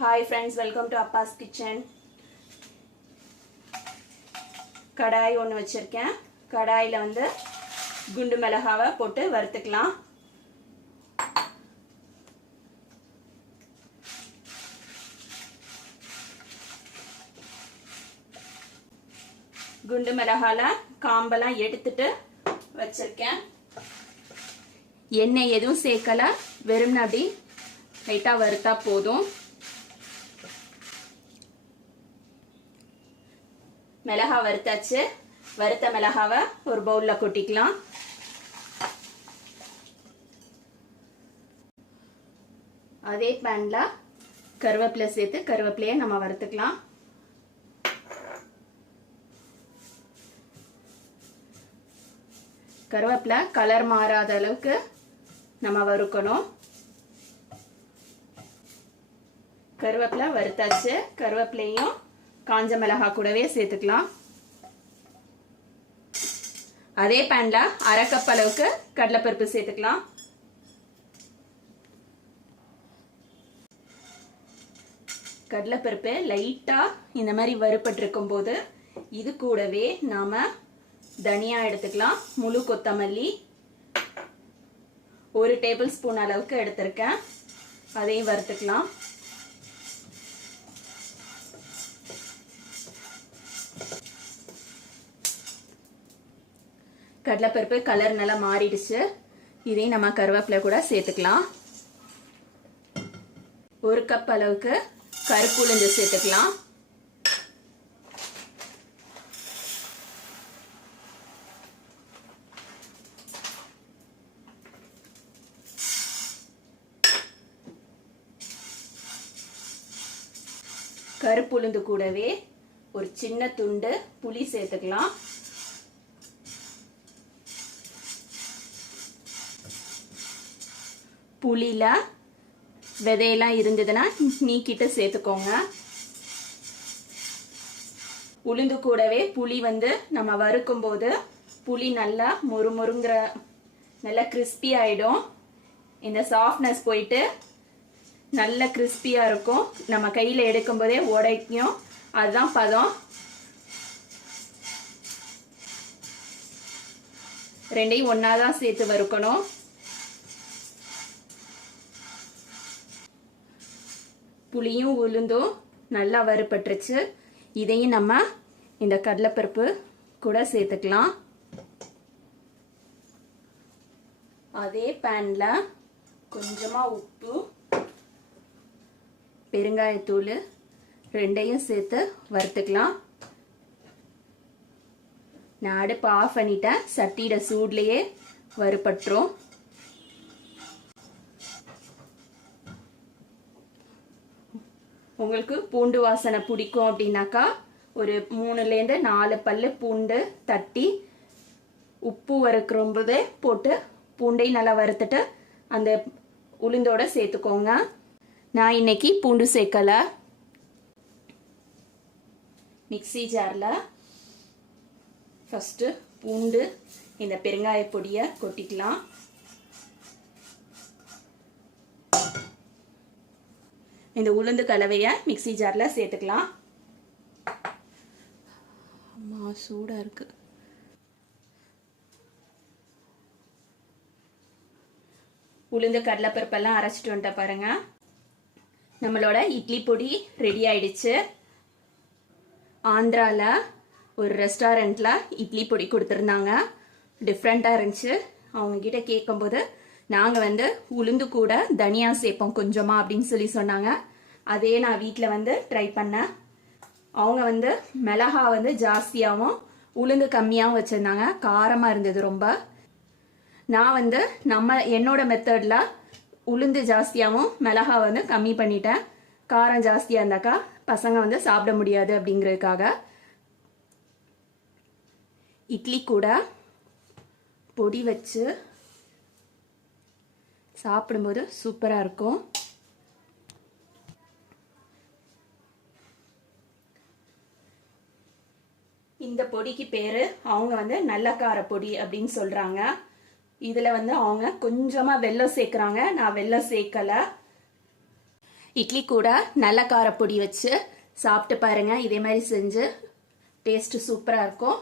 Hi friends, welcome to Appa's Kitchen. கடாய் ஒன்று வச்சிருக்கேன். கடாயில் வந்து குண்டு மிளகாவை போட்டு வறுத்துக்கலாம். குண்டு மிளகால காம்பெல்லாம் எடுத்துட்டு வச்சிருக்கேன். எண்ணெய் எதுவும் சேர்க்கல, வெறும் அப்படி லைட்டா வறுத்தா போதும். மிளகா வறுத்தாச்சு. வறுத்த மிளகாவை ஒரு பவுல்ல கொட்டிக்கலாம். அதே பேன்ல கருவேப்பிலை சேர்த்து கருவேப்பிலையை நம்ம வறுத்துக்கலாம். கருவேப்பிலை கலர் மாறாத அளவுக்கு நம்ம வறுக்கணும். கருவேப்பிலை வறுத்தாச்சு. கருவேப்பிலையும் காஞ்ச மிளகா கூடவே சேர்த்துக்கலாம். அதே பேன்ல அரை கப் அளவுக்கு கடலைப்பருப்பு சேர்த்துக்கலாம். கடலைப்பருப்பு லைட்டா இந்த மாதிரி வறுபட்டிருக்கும் போது இது கூடவே நாம தனியா எடுத்துக்கலாம். முழு கொத்தமல்லி 1 டேபிள் ஸ்பூன் அளவுக்கு எடுத்திருக்கேன். அதையும் வறுத்துக்கலாம். கடலைப்பருப்பு கலர் நல்லா மாறிடுச்சு. இதையும் நம்ம கருவேப்பிலை கூட சேர்த்துக்கலாம். 1 கப் அளவுக்கு கருப்பு உளுந்து சேர்த்துக்கலாம். கருப்பு உளுந்து கூடவே ஒரு சின்ன துண்டு புளி சேர்த்துக்கலாம். புளியில விதையெல்லாம் இருந்ததுன்னா நீக்கிட்டு சேர்த்துக்கோங்க. உளுந்து கூடவே புளி வந்து நம்ம வறுக்கும் போது புளி நல்லா மொறுமொறுங்கிற நல்லா கிறிஸ்பி ஆயிடும். இந்த சாஃப்ட்னஸ் போயிட்டு நல்ல கிறிஸ்பியா இருக்கும். நம்ம கையில எடுக்கும் போதே உடைக்கும். அதுதான் பதம். ரெண்டையும் ஒன்னாதான் சேர்த்து வறுக்கணும். புளியும் உளுந்தும் நல்லா வறுபட்டுருச்சு. இதையும் நம்ம இந்த கடலைப்பருப்பு கூட சேர்த்துக்கலாம். அதே பேன்ல கொஞ்சமா உப்பு, பெருங்காயத்தூள் ரெண்டையும் சேர்த்து வறுத்துக்கலாம். நான் அடுப்பு ஆஃப் பண்ணிட்டேன். சட்டியோட சூட்லயே வறுபட்டுரும். உங்களுக்கு பூண்டு வாசனை பிடிக்கும் அப்படின்னாக்கா ஒரு 3லேருந்து 4 பல்லு பூண்டு தட்டி உப்பு வறுக்கும் போதே போட்டு பூண்டையும் நல்லா வறுத்துட்டு அந்த உளுந்தோட சேர்த்துக்கோங்க. நான் இன்னைக்கு பூண்டு சேர்க்கல. மிக்ஸி ஜார்ல ஃபர்ஸ்ட் பூண்டு இந்த பெருங்காய பொடியை கொட்டிக்கலாம். இந்த உளுந்து கலவையை மிக்ஸி ஜார்ல சேர்த்துக்கலாம். அம்மா சூடா இருக்கு. உளுந்து கடலைப்பருப்பெல்லாம் அரைச்சிட்டு வந்துட்ட பாருங்க. நம்மளோட இட்லி பொடி ரெடி ஆயிடுச்சு. ஆந்திரால ஒரு ரெஸ்டாரண்ட்ல இட்லி பொடி கொடுத்துருந்தாங்க. டிஃப்ரெண்டா இருந்துச்சு. அவங்க கிட்ட கேட்கும்போது நாங்க வந்து உளுந்து கூட தனியா சேர்ப்போம் கொஞ்சமா அப்படின்னு சொல்லி சொன்னாங்க. அதே நான் வீட்டில் வந்து ட்ரை பண்ணேன். அவங்க வந்து மிளகா வந்து ஜாஸ்தியாகவும் உளுந்து கம்மியாகவும் வச்சிருந்தாங்க. காரமா இருந்தது ரொம்ப. நான் வந்து என்னோட மெத்தட்ல உளுந்து ஜாஸ்தியாகவும் மிளகா வந்து கம்மி பண்ணிட்டேன். காரம் ஜாஸ்தியா இருந்தாக்கா பசங்க வந்து சாப்பிட முடியாது அப்படிங்கிறதுக்காக. இட்லி கூட பொடி வச்சு சாப்பிடும்போது சூப்பரா இருக்கும். இந்த பொடிக்கு பேரு அவங்க வந்து நல்ல கார பொடி அப்படின்னு சொல்றாங்க. இதுல வந்து அவங்க கொஞ்சமா வெல்லம் சேர்க்கறாங்க. நான் வெல்லம் சேர்க்கல. இட்லி கூட நல்ல காரப்பொடி வச்சு சாப்பிட்டு பாருங்க. இதே மாதிரி செஞ்சு டேஸ்ட் சூப்பராக இருக்கும்.